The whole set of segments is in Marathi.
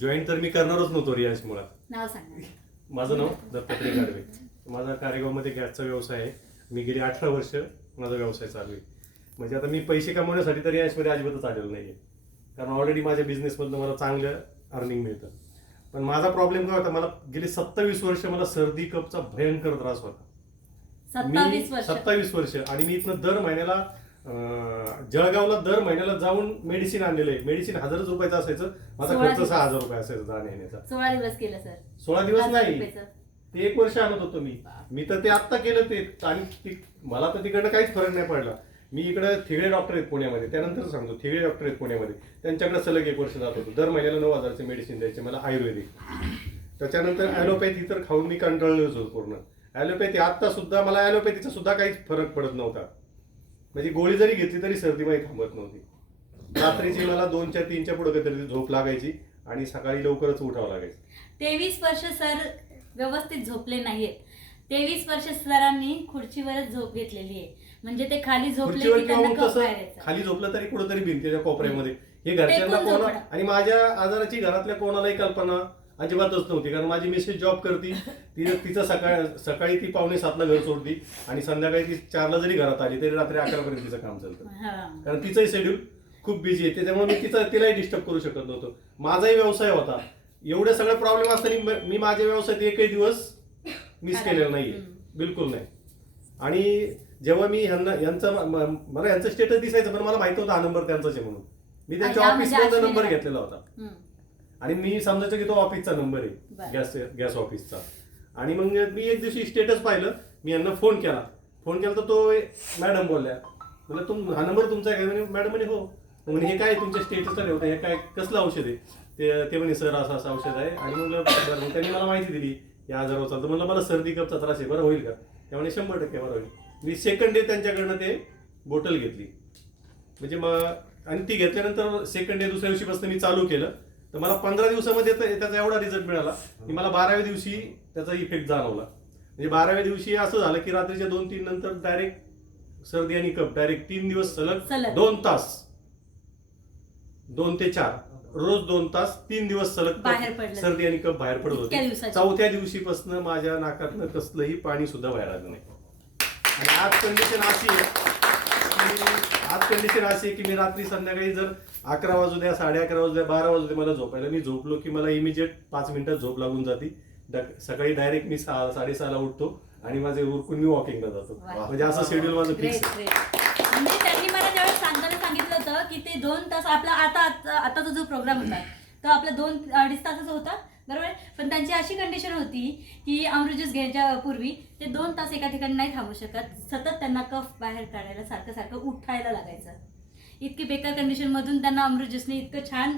जॉईन तर मी करणारच नव्हतो रियाज मुळात. नाव सांगा. माझं नाव दत्तात्रय गाडवे. माझा कारेगावमध्ये गॅसचा व्यवसाय आहे. मी गेली अठरा वर्ष माझा व्यवसाय चालू आहे. म्हणजे आता मी पैसे कमवण्यासाठी तर रियाजमध्ये अजिबातच आलेलो नाही आहे कारण ऑलरेडी माझ्या बिझनेसमधनं मला चांगलं अर्निंग मिळतं. पण माझा प्रॉब्लेम काय होता? मला गेली सत्तावीस वर्ष मला सर्दी कपचा भयंकर त्रास होता. मी सत्तावीस वर्ष. सत्तावीस वर्ष आणि मी इथनं दर महिन्याला जळगावला दर महिन्याला जाऊन मेडिसिन आणलेलं आहे. मेडिसिन हजारच रुपयाचं असायचं. माझा सोळा खर्च दिवस. सहा हजार रुपये असायचा जाण्या येण्याचा. सोळा दिवस केलं सर. सोळा दिवस नाही. रुपयाचं. ते एक वर्ष आणत होतो मी. मी तर ते आत्ता केलं ते. आणि ती- मला तर तिकडनं काहीच फरक नाही पडला. मी इकडे थिगडे डॉक्टर आहेत पुण्यामध्ये. त्यानंतर सांगतो थिगडे डॉक्टर आहेत पुण्यामध्ये. त्यांच्याकडे सलग एक वर्ष जात होतो. दर महिन्याला नऊ हजारचे मेडिसिन द्यायचे मला आयुर्वेदिक. त्याच्यानंतर ॲलोपॅथी तर खाऊन मी कंटाळलोच होतो पूर्ण. ॲलोपॅथी आत्ता सुद्धा मला ॲलोपॅथीचा सुद्धा काहीच फरक पडत नव्हता. म्हणजे गोळी जरी घेतली तरी सर्दी माझी थांबत नव्हती. रात्रीची मला दोनच्या तीनच्या पुढे कधीतरी झोप लागायची आणि सकाळी लवकरच उठावं लागायचं. तेवीस वर्ष सर व्यवस्थित झोपले नाहीयेत. तेवीस वर्ष सरांनी खुर्चीवरच झोप घेतलेली आहे. म्हणजे ते खाली झोपले की त्यांना. खाली झोपलं तरी कुठेतरी भिंतीच्या कोपऱ्यामध्ये. हे घरच्यांना कोण? आणि माझ्या आजाराची घरातल्या कोणालाही कल्पना अजिबातच नव्हती कारण माझी मिसेस जॉब करती ती तिचं सकाळ सकाळी ती पावणे सातला घर सोडती आणि संध्याकाळी ती चारला जरी घरात आली तरी रात्री अकरापर्यंत तिचं काम चालतं. कारण तिचंही शेड्यूल खूप बिझी आहे त्याच्यामुळे मी तिचा तिलाही डिस्टर्ब करू शकत नव्हतो माझाही व्यवसाय होता एवढे सगळे प्रॉब्लेम असताना मी- माझ्या व्यवसायात एकही दिवस मिस केलेला नाहीये. बिलकुल नाही आणि जेव्हा मी ह्यांना यांचा मला यांचं स्टेटस दिसायचं पण मला माहिती होता हा नंबर त्यांचाच आहे म्हणून मी त्यांच्या म्हणजे ऑफिसचा अश्विनी नंबर. घेतलेला होता. आणि मी समजायचं की तो ऑफिसचा नंबर आहे. गॅस गॅस ऑफिसचा आणि मग मी एक दिवशी स्टेटस पाहिलं. मी यांना फोन केला. फोन केला तर तो मॅडम बोलल्या. म्हणलं तुम हा नंबर तुमचा आहे का? म्हणे मॅडम म्हणे हो. म्हणे हे काय तुमच्या स्टेटसला ठेवतं हे काय कसलं औषध आहे? ते ते म्हणे सर असं असं औषध आहे. आणि मग त्यांनी मला माहिती दिली. या आजारावर चालतं म्हणलं मला सर्दी कपचा त्रास आहे. बरं होईल का? त्यामुळे शंभर टक्के बरं होईल. मी सेकंड डे त्यांच्याकडनं ते बोटल घेतली. म्हणजे मग आणि ती घेतल्यानंतर सेकंड डे दुसऱ्या दिवशीपासून मी चालू केलं. तर मला पंधरा दिवसामध्ये त्या- त्याचा एवढा रिझल्ट मिळाला की मला बाराव्या दिवशी त्याचा इफेक्ट जाणवला म्हणजे बाराव्या दिवशी असं झालं की रात्रीच्या दोन तीन नंतर डायरेक्ट सर्दी आणि कप डायरेक्ट तीन दिवस सलग. दोन तास दोन ते चार रोज दोन तास तीन दिवस सलग. सर्दी आणि कप बाहेर पडत होते. चौथ्या दिवशीपासून माझ्या नाकातनं कसलंही पाणी सुद्धा बाहेर आलं नाही आणि आज कंडिशन अशी आहे आज कंडिशन अशी आहे की मी रात्री संध्याकाळी जर अकरा वाजू द्या साडे अकरा वाजू द्या बारा वाजू द्या मला झोपायला मी झोपलो की मला इमिजिएट पाच मिनिटात झोप लागून जाते. सकाळी डायरेक्ट मी सहा साडेसहाला उठतो आणि माझे उरकून मी वॉकिंगला जातो. म्हणजे असं शेड्यूल माझं फिक्स आहे. म्हणजे त्यांनी मला ज्यावेळेस सांगताना सांगितलं होतं की ते दोन तास आपला आता आता- आताचा जो प्रोग्राम होता तो आपला दोन अडीच तासाचा होता. बरोबर आहे? पण त्यांची अशी कंडिशन होती की अमृत ज्यूस घ्यायच्या पूर्वी ते दोन तास एका ठिकाणी नाही थांबू शकत सतत त्यांना कफ बाहेर काढायला सारखं सारखं उठायला लागायचं इतकी बेकार कंडिशन मधून त्यांना अमृत ज्यूसने इतकं छान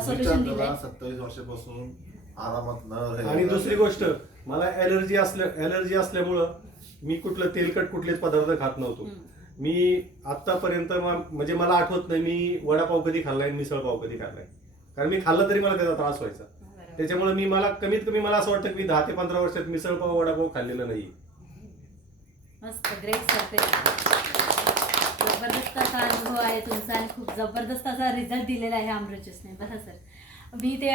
सोल्युशन करा, सत्तावीस वर्षापासून आरामात न. आणि दुसरी गोष्ट मला ॲलर्जी असल्या ॲलर्जी असल्यामुळं मी कुठलं तेलकट कुठलेच पदार्थ खात नव्हतो. मी आतापर्यंत म्हणजे मला आठवत नाही मी वडापाव कधी खाल्लाय आणि मिसळपाव कधी खाल्लाय कारण मी खाल्लं तरी मला त्याचा त्रास व्हायचा. त्याच्यामुळे मी मला कमीत कमी मला असं वाटतं की दहा ते पंधरा वर्षात मिसळपाव वडापाव खाल्लेलं नाही. मस्त ग्रेट जबरदस्त असा अनुभव आहे तुमचा आणि खूप जबरदस्त असा रिझल्ट दिलेला आहे अमृत बरं सर. मी ते